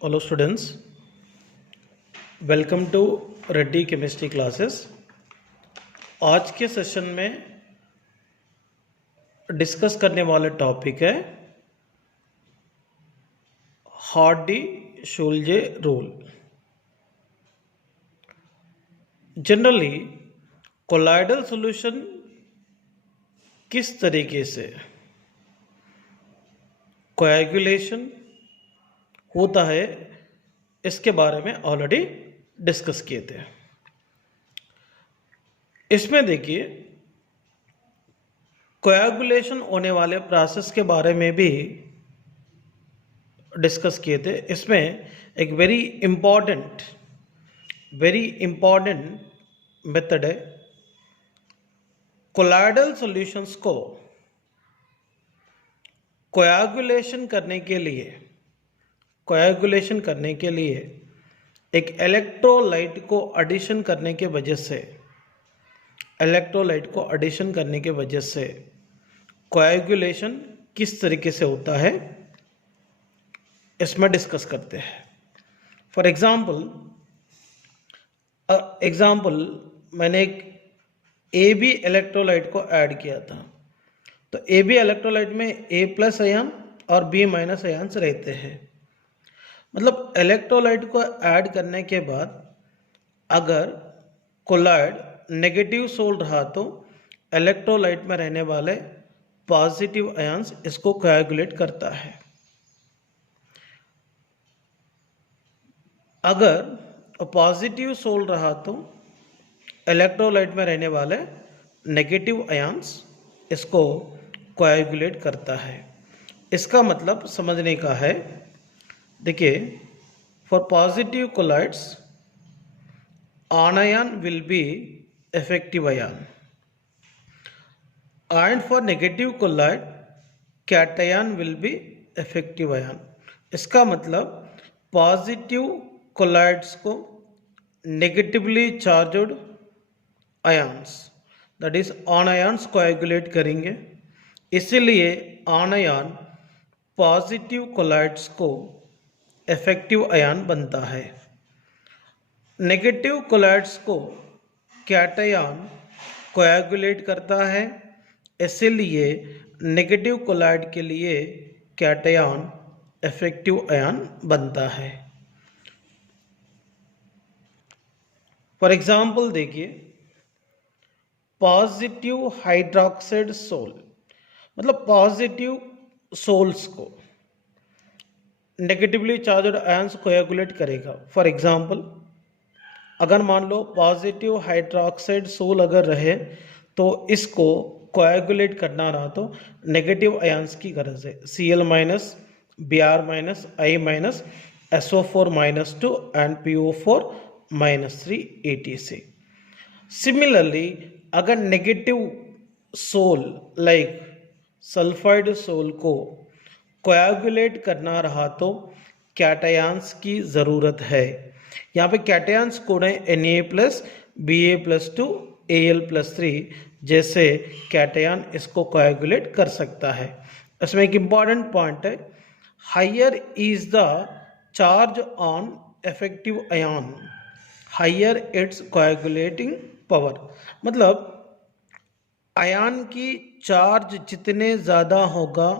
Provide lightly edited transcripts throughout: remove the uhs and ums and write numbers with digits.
Hello students, welcome to Reddy chemistry classes. आज के session में डिस्कस करने वाले टॉपिक है Hardy Schulze rule. Generally colloidal solution किस तरीके से कोएगुलेशन होता है इसके बारे में ऑलरेडी डिस्कस किए थे। इसमें देखिए कोएगुलेशन होने वाले प्रोसेस के बारे में भी डिस्कस किए थे। इसमें एक वेरी इम्पॉर्टेंट मेथड है कोलाइडल सॉल्यूशंस को कोएगुलेशन करने के लिए एक इलेक्ट्रोलाइट को एडिशन करने के वजह से कोएगुलेशन किस तरीके से होता है इसमें डिस्कस करते हैं। फॉर एग्जाम्पल मैंने एक AB इलेक्ट्रोलाइट को ऐड किया था, तो AB इलेक्ट्रोलाइट में A+ आयन और B- आयन्स रहते हैं। मतलब इलेक्ट्रोलाइट को ऐड करने के बाद अगर कोलाइड नेगेटिव सोल रहा तो इलेक्ट्रोलाइट में रहने वाले पॉजिटिव आयन्स इसको कोएगुलेट करता है। अगर पॉजिटिव सोल रहा तो इलेक्ट्रोलाइट में रहने वाले नेगेटिव आयन्स इसको कोएगुलेट करता है। इसका मतलब समझने का है, देखिए for positive colloids anion will be effective ion and for negative colloid cation will be effective ion. इसका मतलब पॉजिटिव कोलाइड्स को negatively charged ions that is anions coagulate करेंगे, इसीलिए आनायन पॉजिटिव कोलाइड्स को इफेक्टिव आयन बनता है। Negative colloids को cation coagulate करता है, इसीलिए नेगेटिव कोलाइड के लिए कैटायन इफेक्टिव आयन बनता है। फॉर एग्जाम्पल देखिए पॉजिटिव हाइड्रोक्साइड सोल, मतलब पॉजिटिव सोल्स को नेगेटिवली चार्ज्ड आयन्स कोएगुलेट करेगा। फॉर एग्जाम्पल अगर मान लो पॉजिटिव हाइड्रोक्साइड सोल अगर रहे तो इसको कोएगुलेट करना रहा तो नेगेटिव आयन्स की गरज है, Cl-, Br-, I-, SO4-2 and PO4-3 etc. Similarly अगर negative sol like sulphide sol को कोएगुलेट करना रहा तो कैटायंस की ज़रूरत है। यहाँ पे कैटायंस कोड है Na+, Ba+2, Al+3 जैसे कैटायन इसको कोएगुलेट कर सकता है। इसमें एक इम्पॉर्टेंट पॉइंट है, higher is the charge on effective ion higher its coagulating power. मतलब आयन की चार्ज जितने ज़्यादा होगा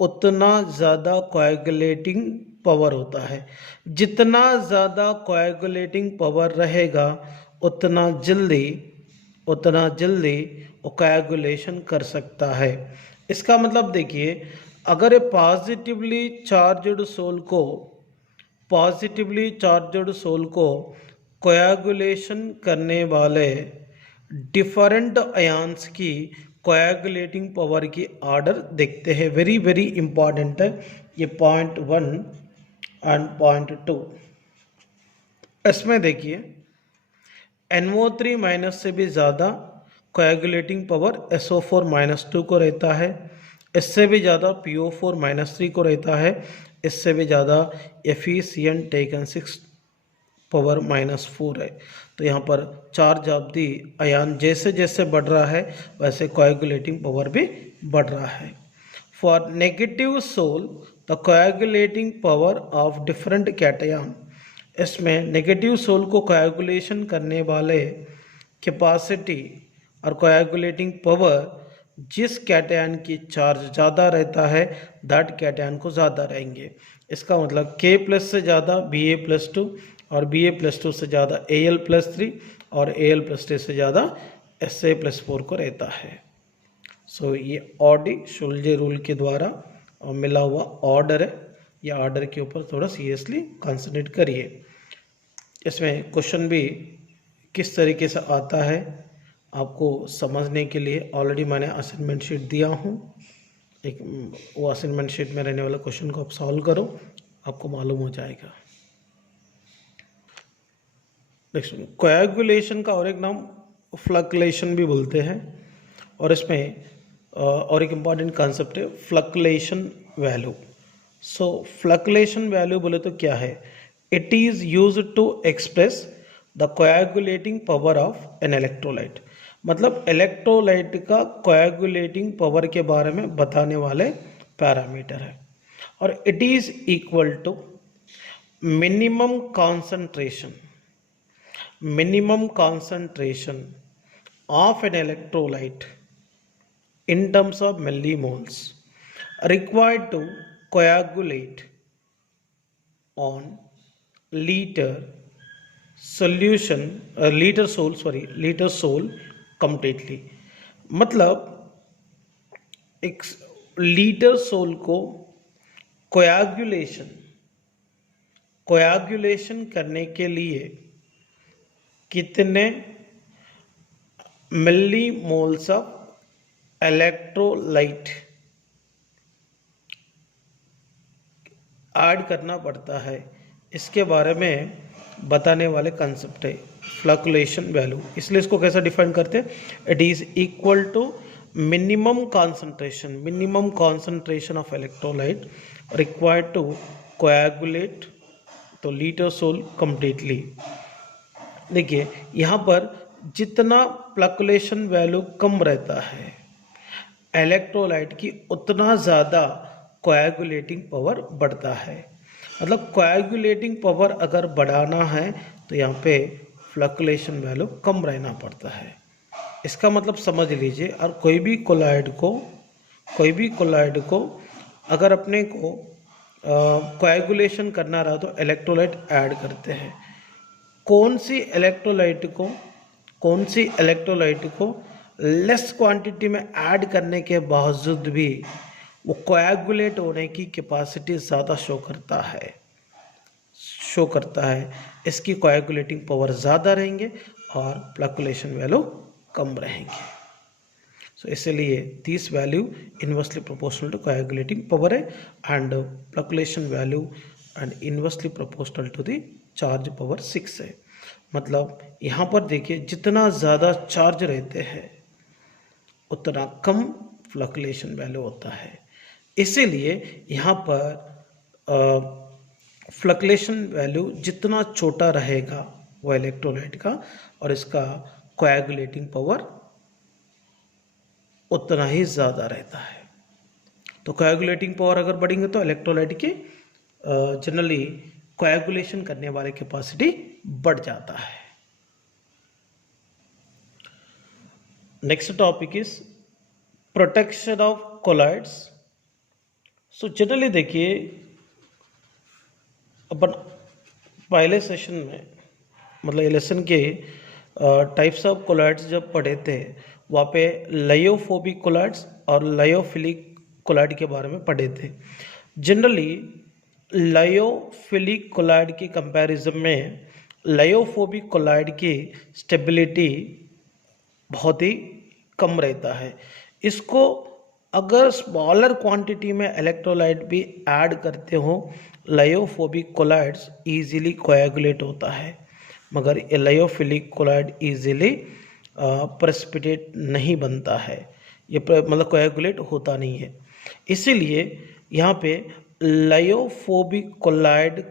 उतना ज़्यादा कोएगुलेटिंग पावर होता है। जितना ज़्यादा कोएगुलेटिंग पावर रहेगा उतना जल्दी वो कोएगुलेशन कर सकता है। इसका मतलब देखिए अगर पॉजिटिवली चार्ज्ड सोल को कोएगुलेशन करने वाले डिफरेंट आयन्स की कोएगुलेटिंग पावर की ऑर्डर देखते हैं। वेरी इंपॉर्टेंट है ये पॉइंट 1 एंड पॉइंट 2। इसमें देखिए NO3- से भी ज़्यादा कोएगुलेटिंग पावर SO4-2 को रहता है, इससे भी ज़्यादा PO4-3 को रहता है, इससे भी ज़्यादा Fe(CN)(6 पावर -4 है। तो यहाँ पर चार्ज ऑफ दी आयन जैसे जैसे बढ़ रहा है वैसे कोएगुलेटिंग पावर भी बढ़ रहा है। For negative sol the coagulating power of different cation. इसमें नेगेटिव सोल को कोएगुलेशन करने वाले कैपेसिटी और कोएगुलेटिंग पावर, जिस कैटायन की चार्ज ज़्यादा रहता है दैट कैटायन को ज़्यादा रहेंगे। इसका मतलब K प्लस से ज़्यादा Ba+2 और Ba+2 से ज़्यादा Al+3 और Al+3 से ज़्यादा Sa+4 को रहता है। सो ये ऑडी शुल्जे रूल के द्वारा मिला हुआ ऑर्डर है। या ऑर्डर के ऊपर थोड़ा सीरियसली कंसंट्रेट करिए। इसमें क्वेश्चन भी किस तरीके से आता है आपको समझने के लिए ऑलरेडी मैंने असाइनमेंट शीट दिया हूँ। एक वो असाइनमेंट शीट में रहने वाला क्वेश्चन को आप सॉल्व करो, आपको मालूम हो जाएगा। नेक्स्ट, कोएगुलेशन का और एक नाम फ्लक्लेशन भी बोलते हैं। और इसमें और एक इम्पॉर्टेंट कॉन्सेप्ट है फ्लक्लेशन वैल्यू। सो फ्लक्लेशन वैल्यू बोले तो क्या है? It is used to express the coagulating power of an electrolyte. मतलब इलेक्ट्रोलाइट का कोएगुलेटिंग पावर के बारे में बताने वाले पैरामीटर है। और it is equal to minimum concentration of an electrolyte in terms of millimoles required to coagulate on liter sol completely। मतलब एक लीटर सोल को कोएगुलेशन करने के लिए कितने मिली मोल्स ऑफ इलेक्ट्रोलाइट ऐड करना पड़ता है, इसके बारे में बताने वाले कंसेप्ट है फ्लक्लेशन वैल्यू। इसलिए इसको कैसे डिफाइन करते हैं? It is equal to minimum concentration of electrolyte required to coagulate to litre sol completely. देखिए यहाँ पर जितना फ्लक्लेशन वैल्यू कम रहता है इलेक्ट्रोलाइट की, उतना ज़्यादा कोएगुलेटिंग पावर बढ़ता है। मतलब कोएगुलेटिंग पावर अगर बढ़ाना है तो यहाँ पे फ्लक्लेशन वैल्यू कम रहना पड़ता है। इसका मतलब समझ लीजिए, और कोई भी कोलाइड को अगर अपने को कोएगुलेशन करना रहा तो इलेक्ट्रोलाइट ऐड करते हैं। कौन सी इलेक्ट्रोलाइट को लेस क्वांटिटी में ऐड करने के बावजूद भी वो कोएगुलेट होने की कैपेसिटी ज़्यादा शो करता है। इसकी कोएगुलेटिंग पावर ज़्यादा रहेंगे और फ्लक्लेशन वैल्यू कम रहेंगे। सो इसलिए this value inversely proportional to coagulating power है and flocculation value and inversely proportional to the charge power 6 है। मतलब यहाँ पर देखिए जितना ज़्यादा चार्ज रहते हैं उतना कम फ्लक्लेशन वैल्यू होता है। इसीलिए यहाँ पर फ्लक्लेशन वैल्यू जितना छोटा रहेगा वो इलेक्ट्रोलाइट का और इसका कोएगुलेटिंग पावर उतना ही ज़्यादा रहता है। तो कोएगुलेटिंग पावर अगर बढ़ेंगे तो इलेक्ट्रोलाइट की जनरली कोएगुलेशन करने वाले कैपेसिटी बढ़ जाता है। Next topic is protection of colloids. So generally देखिए अपन पहले सेशन में मतलब लेसन के टाइप्स ऑफ कोलाइड्स जब पढ़े थे वहाँ पे लायोफोबिक कोलाइड्स और लायोफिलिक कोलाइड के बारे में पढ़े थे। जनरली लायोफिलिक कोलाइड की कंपैरिजन में लायोफोबिक कोलाइड की स्टेबिलिटी बहुत ही कम रहता है। इसको अगर स्मॉलर क्वांटिटी में इलेक्ट्रोलाइट भी ऐड करते हो लायोफोबिक कोलाइड्स इजीली कोएगुलेट होता है, मगर ये लायोफिलिक कोलाइड इजीली प्रेसिपिटेट नहीं बनता है, ये मतलब कोएगुलेट होता नहीं है। इसीलिए यहाँ पे लायोफोबिक कोलाइड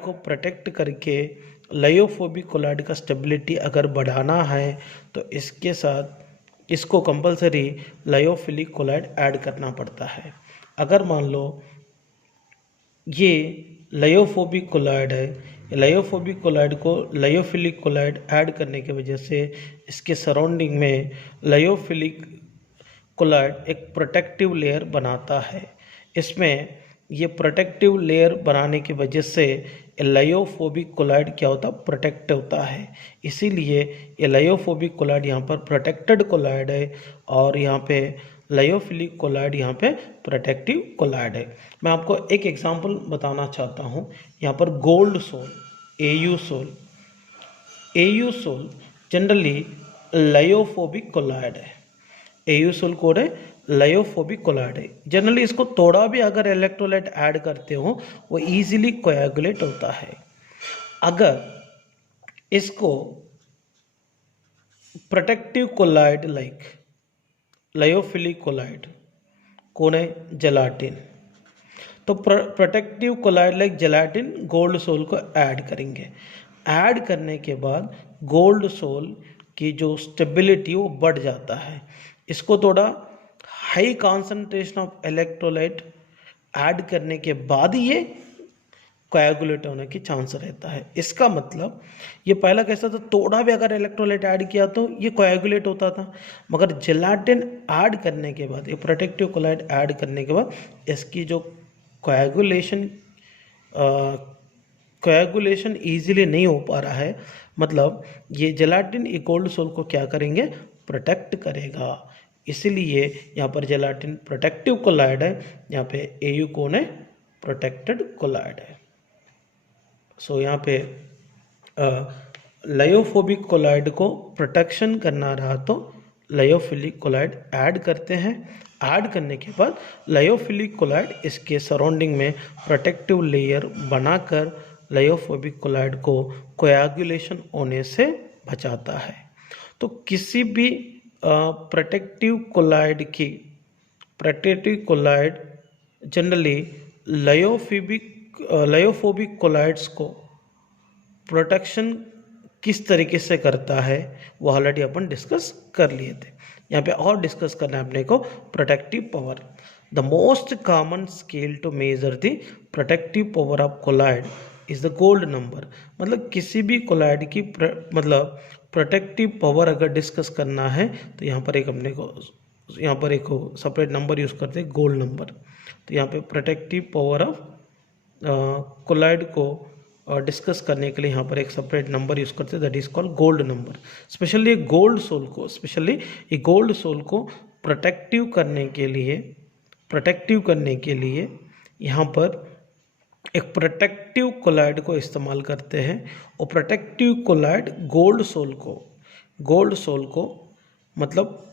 को प्रोटेक्ट करके लायोफोबिक कोलाइड का स्टेबिलिटी अगर बढ़ाना है तो इसके साथ इसको कंपलसरी लायोफिलिक कोलाइड ऐड करना पड़ता है। अगर मान लो ये लायोफोबिक कोलाइड है, लायोफोबिक कोलाइड को लायोफिलिक कोलाइड ऐड करने की वजह से इसके सराउंडिंग में लायोफिलिक कोलाइड एक प्रोटेक्टिव लेयर बनाता है। इसमें ये प्रोटेक्टिव लेयर बनाने की वजह से लायोफोबिक कोलाइड क्या होता है, प्रोटेक्ट होता है। इसीलिए ये लायोफोबिक कोलाइड यहाँ पर प्रोटेक्टेड कोलाइड है और यहाँ पे लायोफिलिक कोलाइड यहाँ पे प्रोटेक्टिव कोलाइड है। मैं आपको एक एग्जांपल बताना चाहता हूँ। यहाँ पर gold sol, AU sol, AU sol generally lyophobic colloid है। एयू सोल कोड है, लायोफोबिक कोलाइड है। जनरली इसको थोड़ा भी अगर इलेक्ट्रोलाइट ऐड करते हो वो इजीली कोएगुलेट होता है। अगर इसको protective colloid like lyophilic colloid कौन है, जेलाटिन, तो protective colloid like gelatin gold sol को ऐड करेंगे। ऐड करने के बाद गोल्ड सोल की जो स्टेबिलिटी वो बढ़ जाता है। इसको थोड़ा high concentration of electrolyte add करने के बाद ये कोएगुलेट होने की चांस रहता है। इसका मतलब ये पहला कैसा था, थोड़ा भी अगर इलेक्ट्रोलाइट ऐड किया तो ये कोएगुलेट होता था, मगर जेलाटिन ऐड करने के बाद, ये प्रोटेक्टिव कोलाइड ऐड करने के बाद इसकी जो कोएगुलेशन ईजिली नहीं हो पा रहा है। मतलब ये जेलाटिन ये गोल्ड सोल को क्या करेंगे, प्रोटेक्ट करेगा। इसीलिए यहाँ पर जेलाटिन प्रोटेक्टिव कोलाइड है, यहाँ पे एयू कौन है, प्रोटेक्टेड कोलाइड है। सो यहाँ पे लायोफोबिक कोलाइड को प्रोटेक्शन करना रहा तो लायोफिलिक कोलाइड ऐड करते हैं। ऐड करने के बाद लायोफिलिक कोलाइड इसके सराउंडिंग में प्रोटेक्टिव लेयर बनाकर लायोफोबिक कोलाइड को कोएगुलेशन होने से बचाता है। तो किसी भी protective colloid generally lyophobic colloids को प्रोटेक्शन किस तरीके से करता है वो ऑलरेडी अपन डिस्कस कर लिए थे। यहाँ पे और डिस्कस करना है अपने को protective power. The most common scale to measure the protective power of colloid is the gold number. मतलब किसी भी कोलाइड की मतलब प्रोटेक्टिव पावर अगर डिस्कस करना है तो यहाँ पर एक अपने को यहाँ पर एक सेपरेट नंबर यूज़ करते हैं, गोल्ड नंबर। तो यहाँ पे प्रोटेक्टिव पावर ऑफ कोलाइड को डिस्कस करने के लिए यहाँ पर एक सेपरेट नंबर यूज़ करते हैं, that is called gold number. Specially gold sol को प्रोटेक्टिव करने के लिए यहाँ पर एक प्रोटेक्टिव कोलाइड को इस्तेमाल करते हैं। और प्रोटेक्टिव कोलाइड गोल्ड सोल को मतलब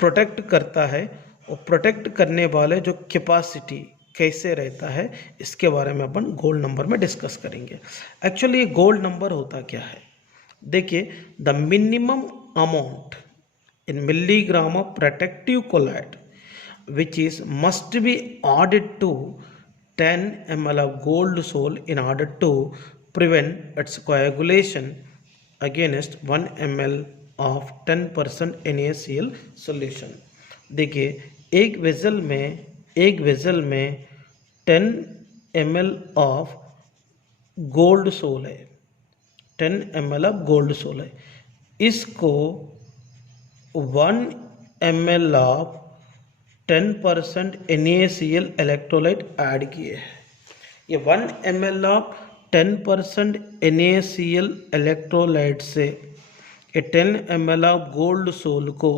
प्रोटेक्ट करता है। और प्रोटेक्ट करने वाले जो कैपेसिटी कैसे रहता है इसके बारे में अपन गोल्ड नंबर में डिस्कस करेंगे। एक्चुअली ये गोल्ड नंबर होता क्या है, देखिए, the minimum amount in milligram of protective colloid which is must be added to 10 ml of gold soul in order to prevent its coagulation against 1 ml of 10% NaCl solution। देखिए, एक vessel में 10 ml of gold soul है, 10 ml of gold soul है। इसको 1 ml of 10% NaCl electrolyte add किए हैं। ये 1 ml of 10% NaCl electrolyte से ये 10 ml ऑफ गोल्ड सोल को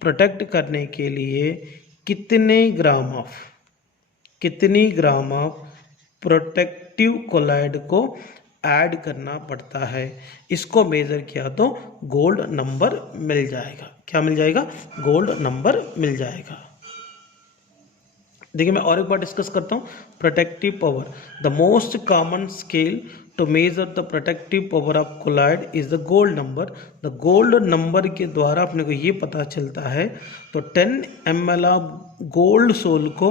प्रोटेक्ट करने के लिए कितनी ग्राम ऑफ प्रोटेक्टिव कोलाइड को ऐड करना पड़ता है, इसको मेजर किया तो गोल्ड नंबर मिल जाएगा। क्या मिल जाएगा, गोल्ड नंबर मिल जाएगा। देखिए, मैं और एक बार डिस्कस करता हूँ। Protective power, the most common scale to measure the protective power of colloid is the gold number. The gold number के द्वारा अपने को ये पता चलता है। तो 10 ml ऑफ गोल्ड सोल को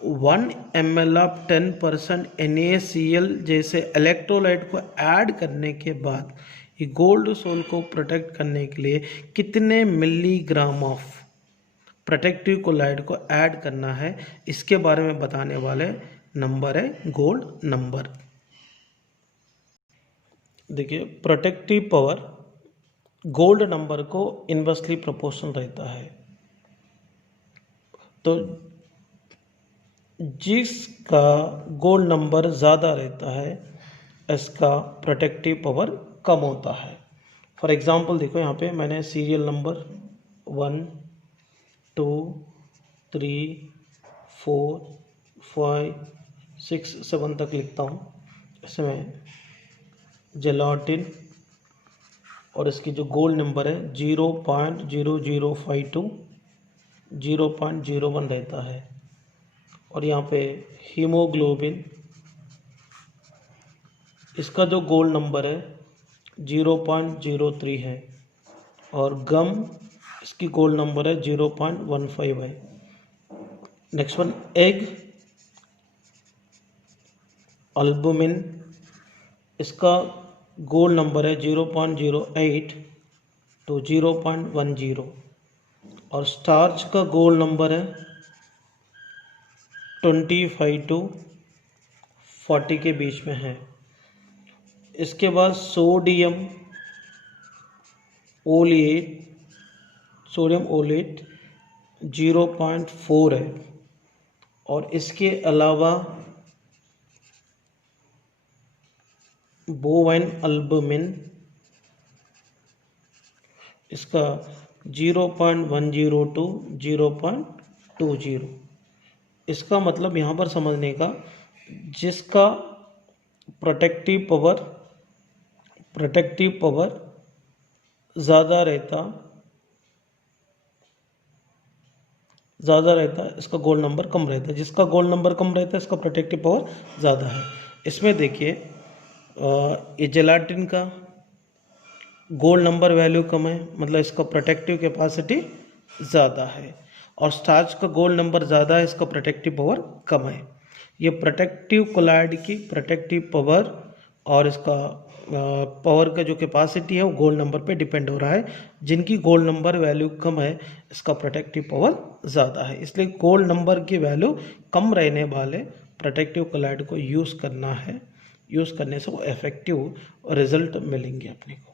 1 ml ऑफ 10% NaCl जैसे इलेक्ट्रोलाइट को ऐड करने के बाद ये गोल्ड सोल को प्रोटेक्ट करने के लिए कितने मिलीग्राम ऑफ प्रोटेक्टिव कोलाइड को ऐड करना है, इसके बारे में बताने वाले नंबर है गोल्ड नंबर। देखिए प्रोटेक्टिव पावर गोल्ड नंबर को इन्वर्सली प्रोपोर्शनल रहता है, तो जिसका गोल्ड नंबर ज़्यादा रहता है इसका प्रोटेक्टिव पावर कम होता है। फॉर एग्ज़ाम्पल देखो यहाँ पे मैंने सीरियल नंबर 1 2 3 4 5 6 7 तक लिखता हूँ। इसमें जेलाटिन और इसकी जो गोल्ड नंबर है 0.0052 0.01 रहता है। और यहाँ पे हीमोग्लोबिन, इसका जो गोल्ड नंबर है 0.03 है। और गम, इसकी गोल्ड नंबर है 0.15 है। नेक्स्ट वन एग अल्बुमिन, इसका गोल्ड नंबर है 0.08 to 0.10। और स्टार्च का गोल्ड नंबर है 25 to 40 के बीच में है। इसके बाद सोडियम ओलेट 0.4 है। और इसके अलावा बोवाइन अल्बुमिन, इसका 0.10 to 0.20। इसका मतलब यहाँ पर समझने का, जिसका प्रोटेक्टिव पावर ज़्यादा रहता इसका गोल्ड नंबर कम रहता है, जिसका गोल्ड नंबर कम रहता है इसका प्रोटेक्टिव पावर ज़्यादा है। इसमें देखिए ये जेलाटिन का गोल्ड नंबर वैल्यू कम है, मतलब इसका प्रोटेक्टिव कैपेसिटी ज़्यादा है। और स्टार्च का गोल्ड नंबर ज़्यादा है, इसका प्रोटेक्टिव पावर कम है। ये प्रोटेक्टिव कोलाइड की प्रोटेक्टिव पावर और इसका पावर का जो कैपेसिटी है वो गोल्ड नंबर पे डिपेंड हो रहा है। जिनकी गोल्ड नंबर वैल्यू कम है इसका प्रोटेक्टिव पावर ज़्यादा है। इसलिए गोल्ड नंबर की वैल्यू कम रहने वाले प्रोटेक्टिव कोलाइड को यूज़ करना है। यूज़ करने से वो इफेक्टिव रिजल्ट मिलेंगे अपने को।